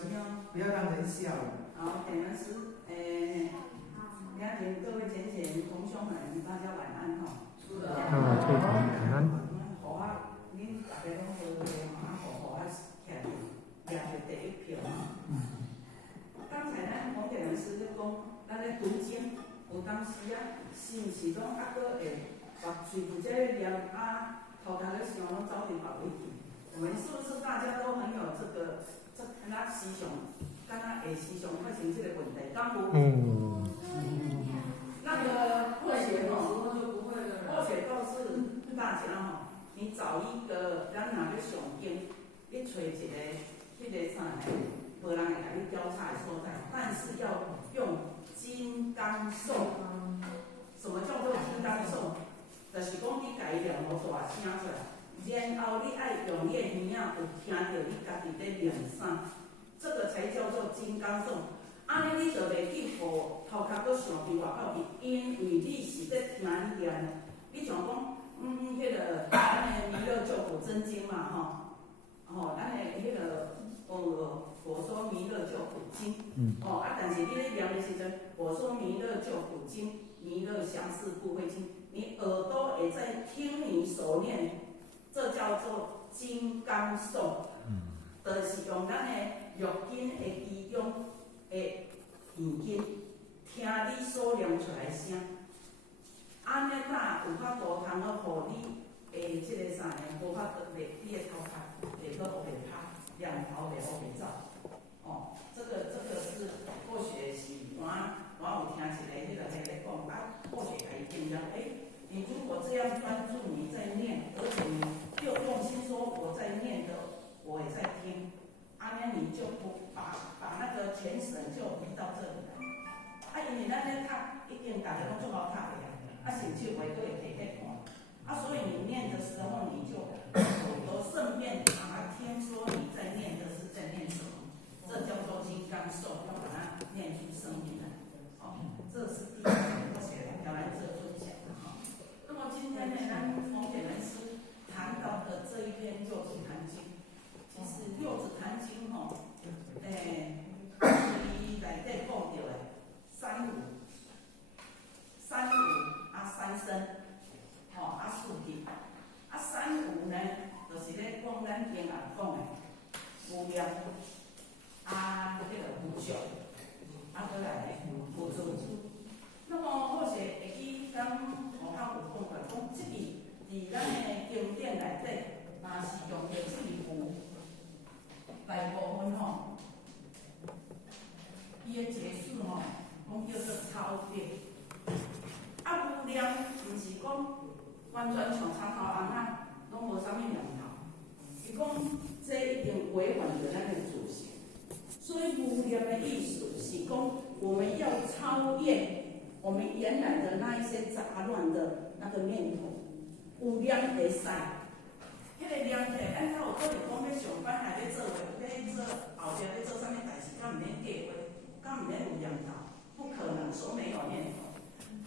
不要让人笑。好，点完诗，家庭各位姐姐同兄们，大家晚安哈。最晚安。好啊，恁大家拢好好啊，好啊，徛赢着第一票。刚才咱黄点文师咧讲，咱咧读经，有当时啊，是毋是拢还佫会把嘴负这念啊，头头咧想拢走伫别位去？我们是不是大家都很有这那思想，敢若会时常发生这个问题？敢有？那个或许吼，或许告诉大家吼，你找一个咱若要上经，你找一个迄个啥呢？无人会甲你调查的所在，但是要用金刚颂。什么叫做金刚颂？就是讲你家己念好大声出来。然后你爱用你的耳仔有听到你家己在念啥，这个才叫做金刚颂。安尼你就袂去互头壳搁想伫外口去，因为你是在听伊念。你像讲，迄个咱的弥勒救苦真经嘛，咱的迄个我说弥勒救苦经，但是你咧念的时阵，我说弥勒救苦经，弥勒降世不会经，你耳朵也在听你所念。这叫做金刚颂，就是用咱的肉筋的肌用的耳筋，听你所念出来声，安尼哪有法度通好，互你的这个啥呢？无法度你的头壳袂搁黑白拍，念头袂黑白走。这个是或许是我有听一个迄个咧讲，或许可以听讲，你如果这样专注你在念，而且你又用心说我在念的，我也在听，安尼你就不把那个全神就移到这里来。因为咱咧读，一定大家拢做好读的甚至袂搁会摕去看。所以你念的时候，你就口头顺便把它听说你在念的是在念什么，这叫做金刚颂，要把它念出声音来。这是第一点，我写要来这分享的那么今天呢，咱黄点文师谈到的这一篇《六祖坛经》，其实《六祖坛经》伊内底讲到的三无三身，四谛。三无呢，就是咧讲咱经常讲的无量，迄个无常，过来无助。那么或许会记咱学校有讲过，讲即个伫咱的经典内底，若是用着即个无，大部分伊的解释讲叫做超越。无量毋是讲完全像参头翁仔，拢无啥物念头。是讲这一定违反着咱的祖性。所以无量的意思是讲，我们要超越我们原来的那一些杂乱的那个念头。有念会使，迄个念起来，咱才有可能讲要上班，还要做后壁要做啥物代志，敢毋免计划，敢毋免有念头，不可能说没有念头。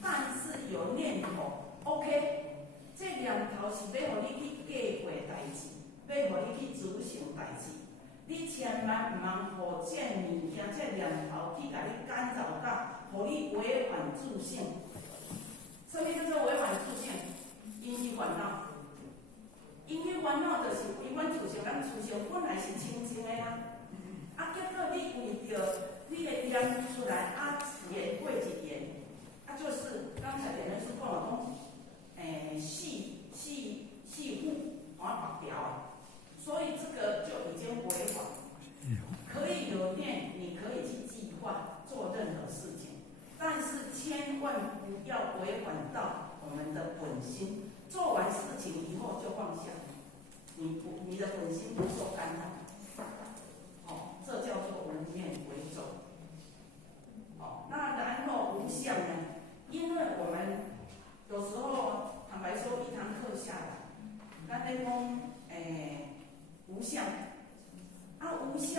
但是有念头 ，OK， 这念头是要互你去计划代志，要互你去执行代志。你千万毋通互这物件、这念头去甲你干扰到，互你违反自性。什么叫做违反自性？因去烦恼，因去烦恼就是违反自性。咱自性本来是清净的结果你为着你的念出来言过一言。就是刚才点的是跟我讲，细户白表，所以这个就已经违反。可以有念，你可以去计划做任何事情，但是千万不要违反到我们的本心。做完事情以后就放下，你的本心不受干扰。这叫做无念为重。那然后无相呢？因为我们有时候坦白说，一堂课下来，咱咧讲无相，无相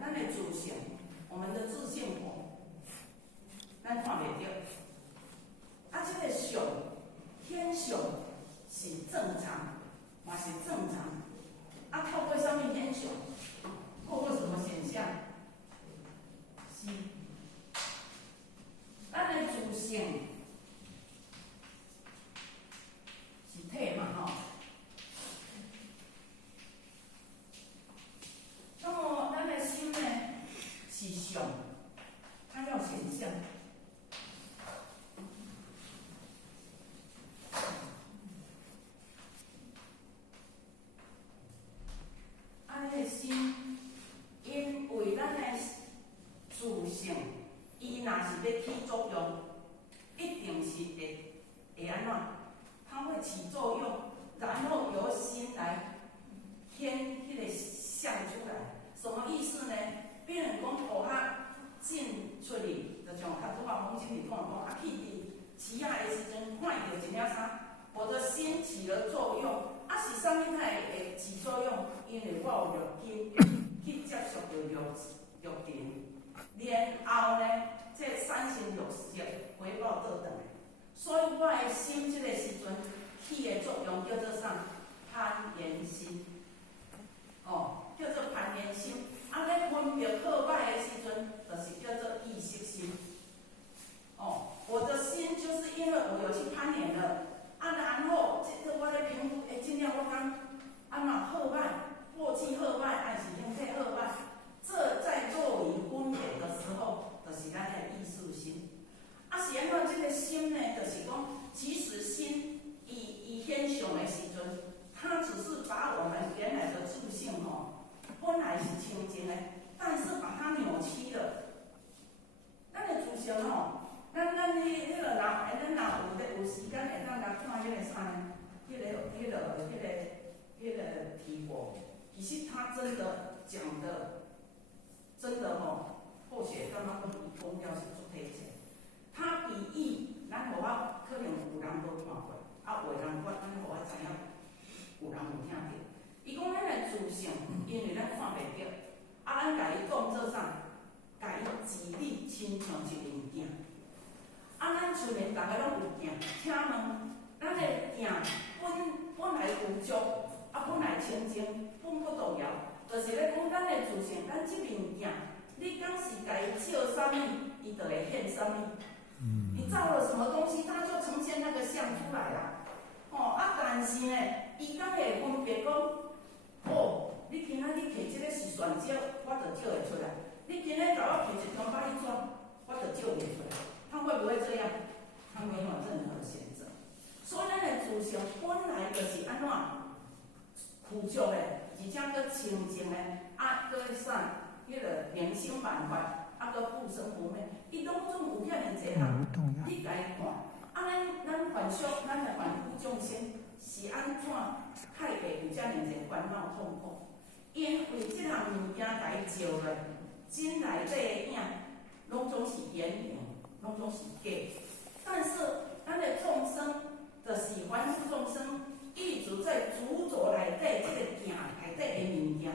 咱的自性，我们的自性咱看袂到。这个相，天相是正常，嘛是正常。透过啥物现象？相，它要显相。安尼心，因为咱的自性，伊若是要起作用，一定是会安怎？它会起作用，然后由心来显迄个相出来。什么意思呢？比如讲，乌鸦进出去，就像较拄仔风景里讲啊，去伫饲仔的时阵看到一领衫，我的心起了作用。啊，是啥物才会起作用？因为我有肉筋去接触到肉尘，然后呢，这产生肉色回报倒转来。所以我的心这个时阵起的作用叫做啥？攀缘心。哦，叫做攀缘心。啊，咧分别好歹的时阵，就是叫做意识心。哦，我的心就是因为我有去攀缘了。啊，然后这我咧评估，真正我讲，啊嘛好歹，过去好歹，还是现在好歹，这在做于分别的时候，就是咱的意识心。啊，是安怎这个心呢？就是讲，其实心以天上的时阵，它只是把我们原来的自性本来是清净的，但是把它扭曲了。咱的自性咱迄个咱若有时间会当来看迄个啥呢？迄个题目，其实他真的讲的，真的或许刚刚讲伊讲了是足体切。他比喻，咱互我可能有人无看过，啊，有人咱互我知影，有人有听着。伊讲咱的自性，因为咱看袂着，啊，咱家己当做啥？家己自理亲像一个物件。啊，咱厝面大家拢有镜，请问，咱的镜本来有足，啊，本来清净，本不动摇，就是咧讲咱的自性，咱即面镜，你讲是家己照啥物，伊就会现啥物。你照了什么东西，它就呈现那个相出来啦。啊，但是呢，伊敢会分别讲，你今仔日摕即个是旋照，我就照会出来；你今仔甲我摕一张白纸，我就照袂出来。他会不会这样？他没有任何选择。所以咱的自性本来就是安怎苦足的，而且个清净的，啊，个啥？迄个明心满怀，啊，个不生不灭，伊拢总有遐尼济项，你家己看。啊，咱凡俗，咱的凡夫众生是安怎太会有遮尼济烦恼痛苦？因为即项物件家己照了，真内底的影，拢总是缘影。拢总是假，但是咱的众生，就是凡夫众生，一直在执着内底这个镜内底的物件，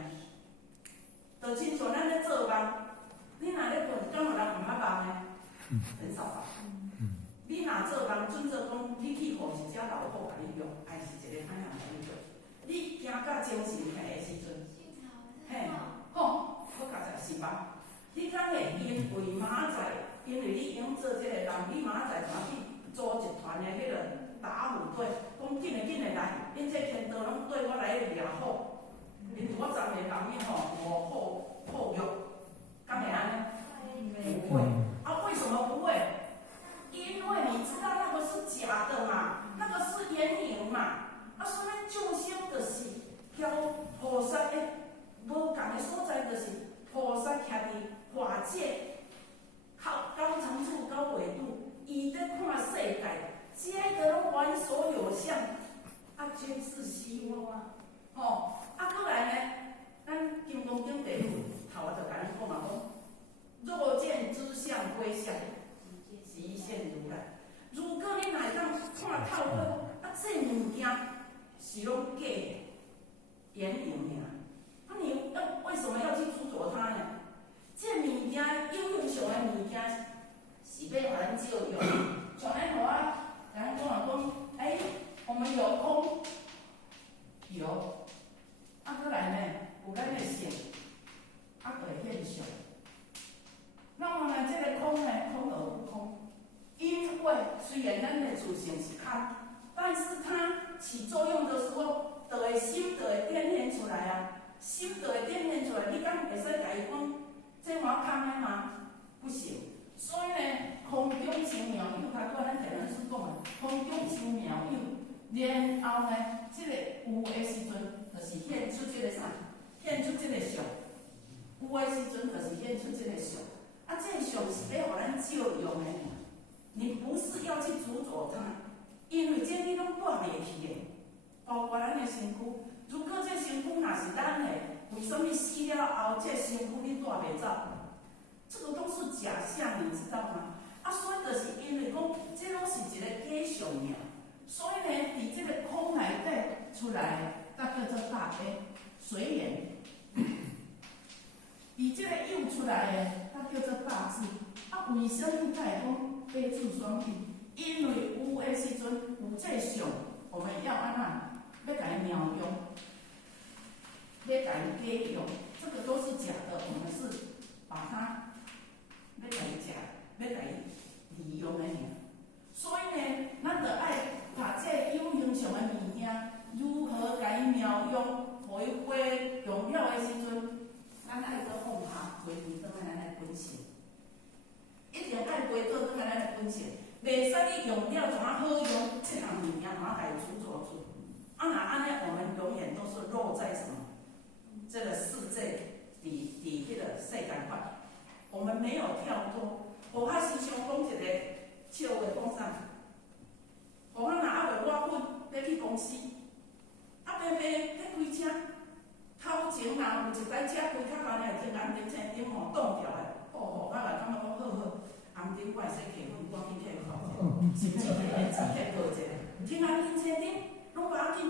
就亲像咱咧做梦，你若咧困，敢有人毋捌梦呢？很少吧。你若做梦，准做讲你去互一只老虎甲你用，还是一个太阳甲你用？你惊到精神病的时阵，嘿，好佳哉是吧？你敢会因为明仔载？因为你用做这个人，你明仔载怎去组一团的迄个打虎队，讲紧的来，恁这天道拢对我来掠好，因为我昨日人面无好肉，敢会安尼？不会。啊，为什么不会？因为你知道那个是假的嘛，那个是缘影嘛。啊，所以救星就是挑菩萨的，无共的所在就是菩萨徛伫法界。高层次、高纬度，伊在看世界，这个拢完所有相，啊，皆是虚妄啊！啊，过来呢，咱金刚经第一头就甲咱讲嘛，讲若见之相归相，即现如来。如果你哪当看透了，啊，这物件是拢假的，缘影尔，那你为什么要去执着它呢？这物件有用上的物件，是要互咱照用。像咱互人讲，我们有空，有，啊，过来呢，有咱的性，啊，就会现象。那么呢，这个空呢，空而不空，因为虽然咱的自性是空，但是它起作用的时候，就会心就会变现出来啊，心就会变现出来。你敢会使家己讲？这换空的嘛，不行。所以呢，空中生妙有，较拄咱台湾师讲的，空中生妙有，然后呢，即、个有的时阵就是显出即个啥，显出即个相。有的时阵就是显出即个相，啊，这个相是要互咱照用的，你不是要去执着它，因为这你拢带袂去的，包括咱的身躯。如果这身躯若是咱的，为什么死了后这身躯你带袂走？这个都是假象，你知道吗？啊，所以就是因为讲，这拢是一个假象尔。所以呢，伫这个空内底出来，它叫做大悲随缘。以这个幼出来的，它叫做大智。啊，为什么它会讲悲智双运？因为有的时阵有这相，我们要安怎？要甲伊妙用，要甲伊假用，这个都是假的。我们是把它要甲伊假，要甲伊利用的尔。所以呢，咱着爱把这有形上的物件，如何甲伊妙用，互伊发用了的时阵。咱爱搁放下，回归倒来咱的本性，一定爱回倒转来咱的本性。袂使你用了怎啊好用，这项物件哪甲伊执着住？啊，那安尼我们永远都是落在什么？这个世界底迄个世间法，我们没有跳脱。我较时常讲一个笑话讲啥？我若阿袂我本要去公司，啊白白咧开车。头前若有一台车开较慢的，停红灯青顶吼挡掉的，我感觉讲好，红灯我会使客分，赶紧客靠者，甚至摕现钱客报者，停红灯青顶拢无要紧，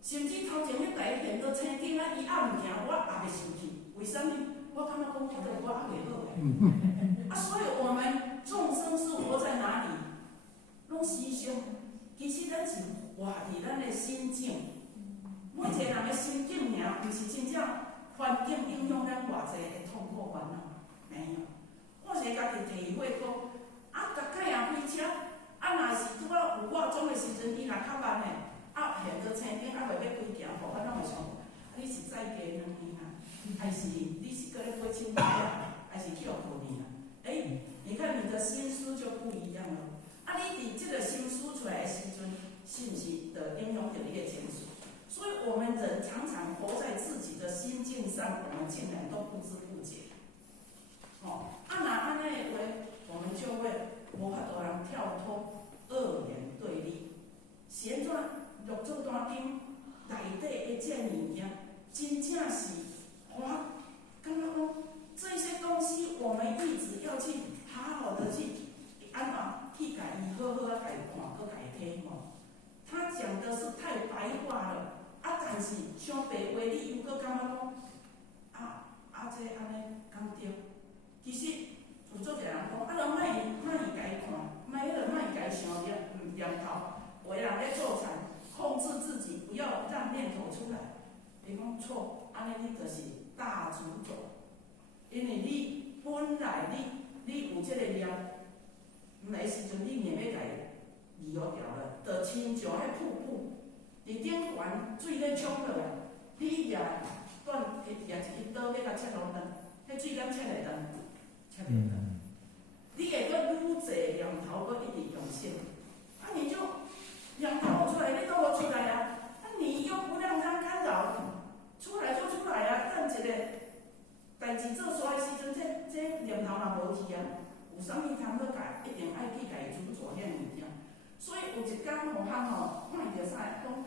甚至头前迄台现到青顶啊，伊还毋行，我也袂生气。为什么？我感觉讲迄个我还袂好啊，所以我们众生是活在哪里？拢时常，其实咱是活伫咱的心境。每一个人的心境尔，毋是真正环境影响咱偌济的痛苦烦恼，没有。我是家己体会讲，啊，逐摆也开车，啊，若是拄仔有化妆的时阵，伊若较慢的，啊，现到青顶还袂要开行步，我拢会想，啊，你是再加两年啊，还是你是搁咧买手机啊，还是跳舞呢？你看你的心思就不一样了。啊，你伫这个心思出来的时阵，是毋是的影响着你的情绪？所以，我们人常常活在自己的心境上，我们竟然都不知不觉。若安尼话，我们就会无法度通跳脱二元对立。是安怎录做单经内底的这物件，真正是我感觉讲这些东西，我们一直要去好好的去安怎去甲伊好好啊，甲伊看，搁甲伊体吼。他讲的是太白话了。啊，但是伤白话，你又搁感觉讲，这安尼敢对？其实有做一个人讲，咱莫伊家看，莫伊家想念头，为人咧做菜，控制自己，不要让念头出来。你讲错，安尼你就是大主宰，因为你本来你有这个念，毋来时阵你硬要家利用掉了，就亲像迄瀑布。伫顶悬水咧冲落来，你也断也一刀要甲切落断，迄水敢切袂断？切袂断。你会搁愈济念头，搁一直用心，啊，你就念头出来，你都无出来啊，你又不让它干扰，出来就出来啊，等一个代志做煞的时阵，这念头嘛无去啊，有啥物通要甲一定爱去甲伊执着遐物件？所以有一天互咱看着啥讲。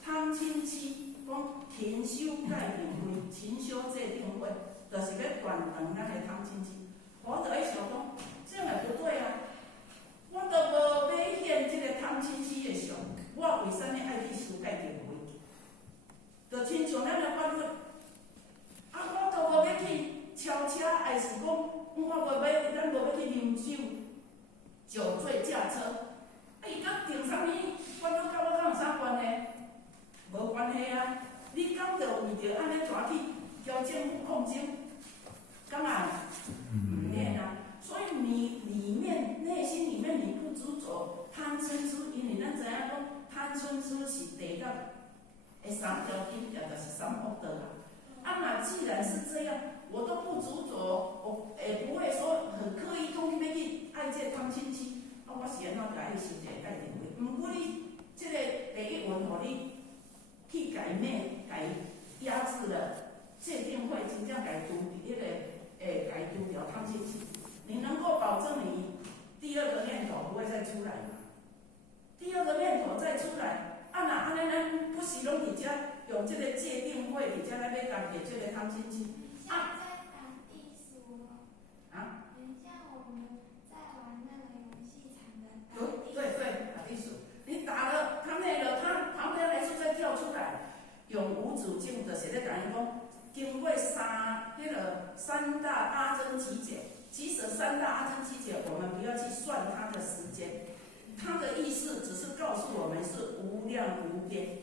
贪嗔痴，讲勤修戒定慧，勤修戒定慧，就是要断断咱的贪嗔痴。我就喺想讲，这样也不对啊！我都无要显这个贪嗔痴的相，我为什么爱去修戒定慧？就亲像咱的法律，我都无要去超车，还是讲我无要，咱无要去啉酒、酒醉驾车。伊甲定啥物法律甲我敢有啥关系？无关系啊！你敢着为着安尼抓去交政府控制，敢啊？唔免啊！所以你里面内心里面你不执着贪嗔痴，因为咱知影讲贪嗔痴是第个的三条金条，就是三恶道啦。若既然是这样，我都不执着，我我是安怎甲你修一个界定会，毋过你即个第一运，互你去甲伊压制了界定会，真正甲伊除迄个甲伊除掉贪心气，你能够保证你第二个念头不会再出来吗？第二个念头再出来，啊那安尼咱不时拢伫遮用即个界定会伫遮来要降低即个贪心气。啊？啊？等一下我们在玩那个游戏场的。对，打地鼠，你打了他那个，他旁边还是再跳出来，用无止境的，是咧甲伊讲，经过三大阿僧祇劫，即使三大阿僧祇劫，我们不要去算它的时间，它的意思只是告诉我们是无量无边，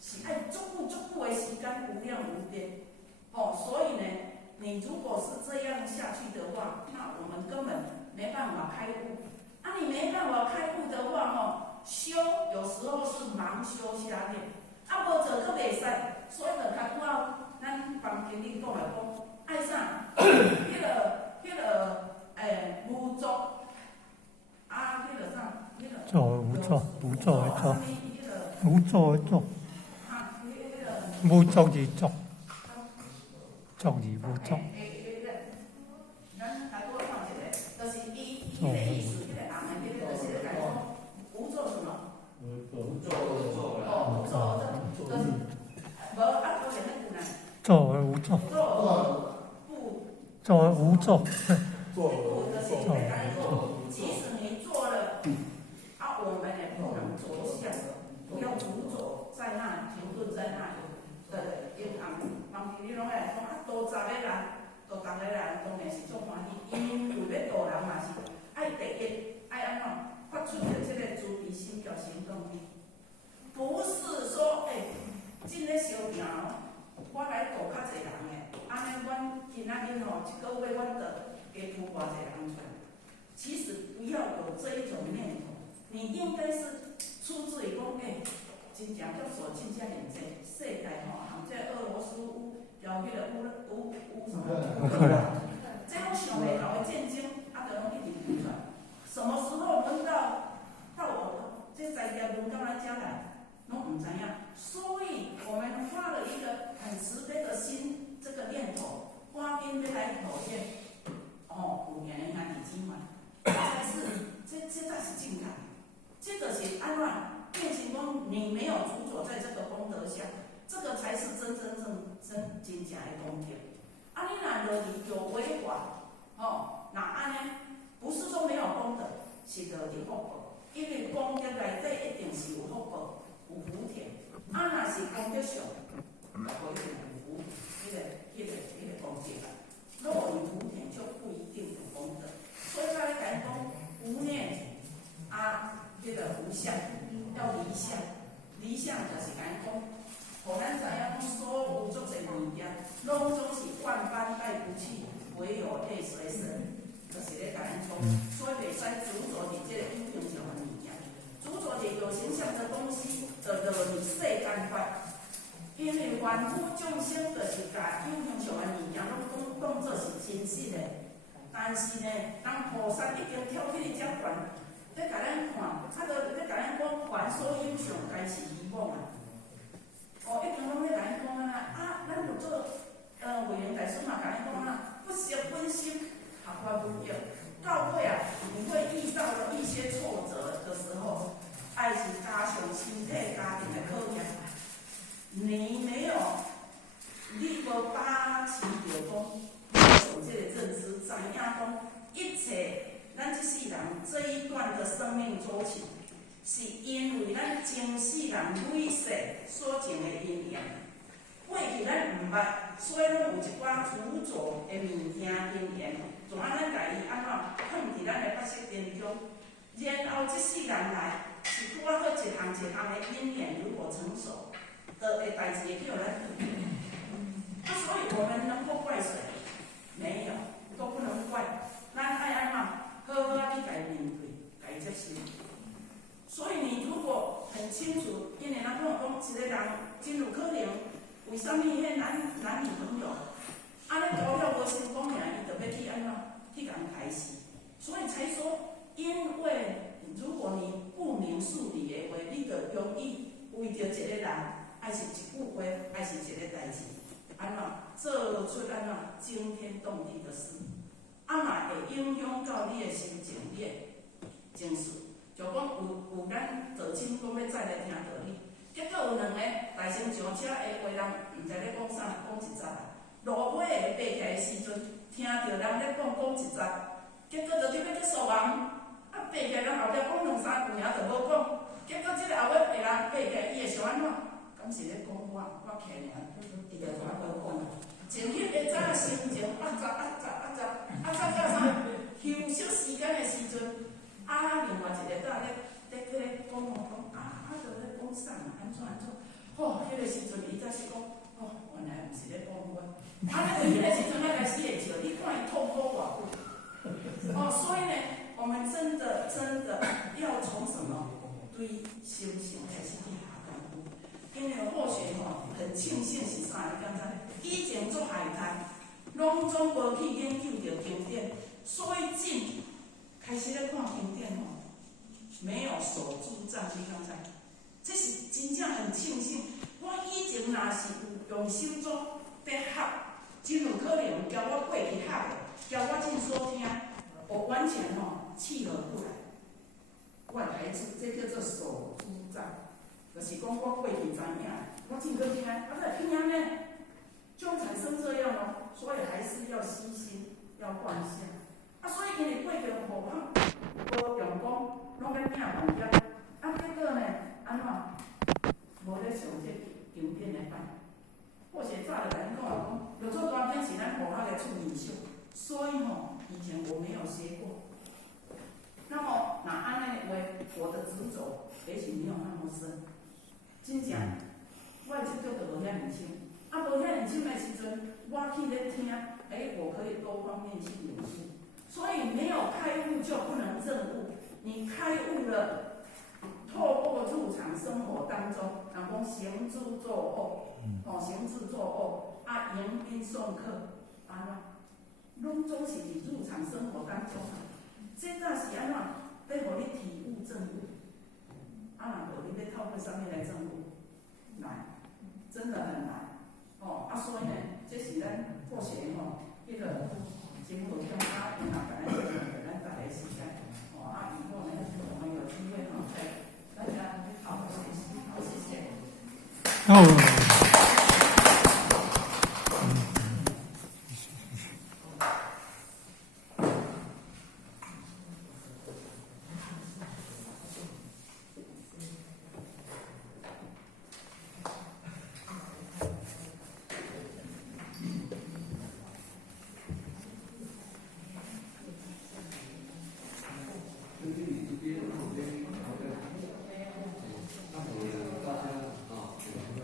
是爱逐步的时间无量无边。所以呢，你如果是这样下去的话，那我们根本没办法开悟。你没办法开悟的话，修有时候是盲修瞎练，无做都袂使。所以就较拄仔，咱房经理讲来讲，爱啥？迄个无作，迄个啥？作无作，无作的作，无作的作，无作而作，作而无作。咱较拄仔看一个，就是伊迄个意思，迄个人的迄个就是咧讲无作什么？无作就是无作。作而无作。即使你做了，我们也不能着相，不要执着在那里，停顿在那里。对，因房经理拢来讲，多10个人，都逐个人当然是足欢喜，因为要度人嘛是爱第一，爱安怎发出着这个慈悲心叫行动力，不是说真咧烧饼我来度较侪人诶，安尼阮今仔日一个月阮得加拄偌侪人出来。其实不要有这一种念头，你应该是出自于讲，真正叫所见遮尔济，世界含这俄罗斯交迄个乌什么？这种上袂头的战争，就拢一直流传。什么时候轮到我这在业轮到咱遮来，拢唔知影。所以我们发了一个很慈悲的心，这个念头，赶紧要来讨厌，有名的兄弟姊妹。这才是正常，这个是安怎变成讲你没有执着在这个功德下，这个才是真正的功德。你若有违法，那安尼不是说没有功德，是得有福报，因为功德内底一定是有福报，有福田。若是功德上，就不一定有福，迄个功德啦。若有福田，就不一定有功德。所以他咧讲无念迄个无相，要离相。离相就是讲，互咱知影讲所有足侪物件，拢总是万般带不去，唯有类随身，就是咧讲所以袂使执着伫即个有形上的物件，执着伫有形象的东西，就落入世间法。因为凡夫众生就是甲有形上的物件拢当作是真实的。但是呢，当菩萨已经跳起遮悬，咧甲咱看，咧甲咱讲，凡所有相，皆是虚妄啊。一定拢咧甲咱讲咱就做委员大师嘛，甲咱讲不惜分心，合法不要。到尾你会遇到了一些挫折的时候，爱是加上身体家庭的考验。你没有，你无把持着讲。有这个认知，知影讲一切，咱这世人这一段的生命周期，是因为咱前世人累世所种的因缘。过去咱唔捌，所以拢有一寡执着的物件因缘，就咱家己安怎放伫咱的法识当中。然后这世人来，是拄好一项的因缘如果成熟，的代志会叫咱去。所以我们能够怪谁？没有，都不能怪。咱爱安怎好好去甲伊面对，甲伊接受。所以你如果很清楚，因为咱跟我讲，一个人真有可能，为什么迄男女朋友，安尼交了无成功尔，伊就要去安怎去甲人开始？所以才说，因为如果你不明事理的话，你就容易为着一个人，还是一句话，还是一个代志，安怎做出安怎惊天动地的事，嘛会影响到你的心情、你的情绪。就讲有咱道亲讲要再来听道理，结果有两个大声上车的话人，毋知咧讲啥，讲一杂。路尾下爬起来的时阵，听到人咧讲一杂，结果就伫要结束完。爬起来，人后壁讲两三句尔就无讲，结果即个后尾个人爬起来，伊会想安怎？敢是咧讲我客尔，伊就全无讲。前迄个早心情到啥？休息时间的时阵，另外一个在咧去咧讲就咧讲啥安怎？迄个时阵伊才是讲，原来毋是咧讲我。迄个时阵咱开始会笑，你看伊痛苦偌久。所以呢。我们真的要从什么对修行开始去下功夫？因为或许很庆幸是啥？你刚才以前做海滩，拢总无去研究到经典，所以进开始咧看经典没有守住藏经刚才，这是真正很庆幸。我以前若是有用手作在学，真有可能叫我过去学的，叫我进所听，我完全契合不来。我孩子，这叫做守株藏，就是讲我过去知影，我真去听，再听呢，就产生这样所以还是要悉心，要放下。所以因为过去互我无用功，拢要领红叶，结果呢，安怎无咧上这经典的班？或许早就甲你讲有做单篇是咱互我的处理秀，所以以前我没有学过。那么，那安尼的话，我的执着也许没有那么深。真正，我即个就无遐年轻，无遐年轻的时阵，我去咧听，我可以多方面去领悟。所以没有开悟就不能证悟，你开悟了，透过日常生活当中，讲行住坐卧，行住坐卧，迎宾送客，拢总是伫日常生活当中。这才是安怎？要互你体悟证悟，若无你要透过啥物来证悟？难，真的很难。所以呢，这是咱或许迄个经过中因若甲咱讲给咱带来时间，以后呢，我们有机会再大家好好学习，好，谢谢。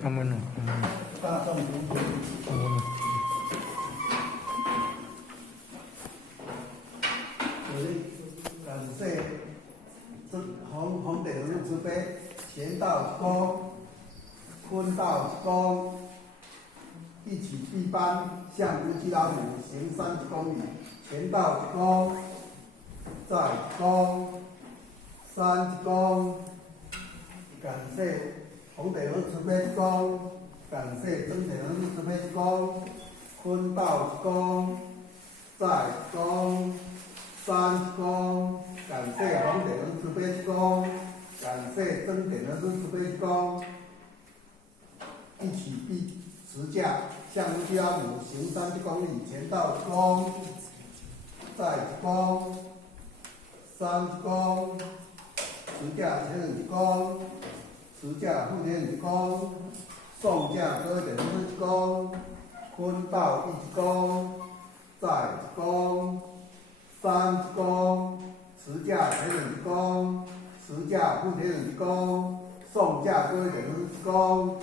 他们呢？大众如何？感谢红点人慈悲，贤道公、坤道公一起闭班，向乌鸡老母行30公里。贤道公、在公、30公，感谢红点人慈悲公，感谢真点人慈悲公，坤道公、在公、30公，感谢红点人慈悲公，感谢真点人慈悲公，一起闭持架，向乌鸡老母行30公里。贤道公、在公、30公，持架前人公，持架后天人公，送架各点人公，坤道一公，在公、30公，持架前人公，持架后天人公，送架各点人公。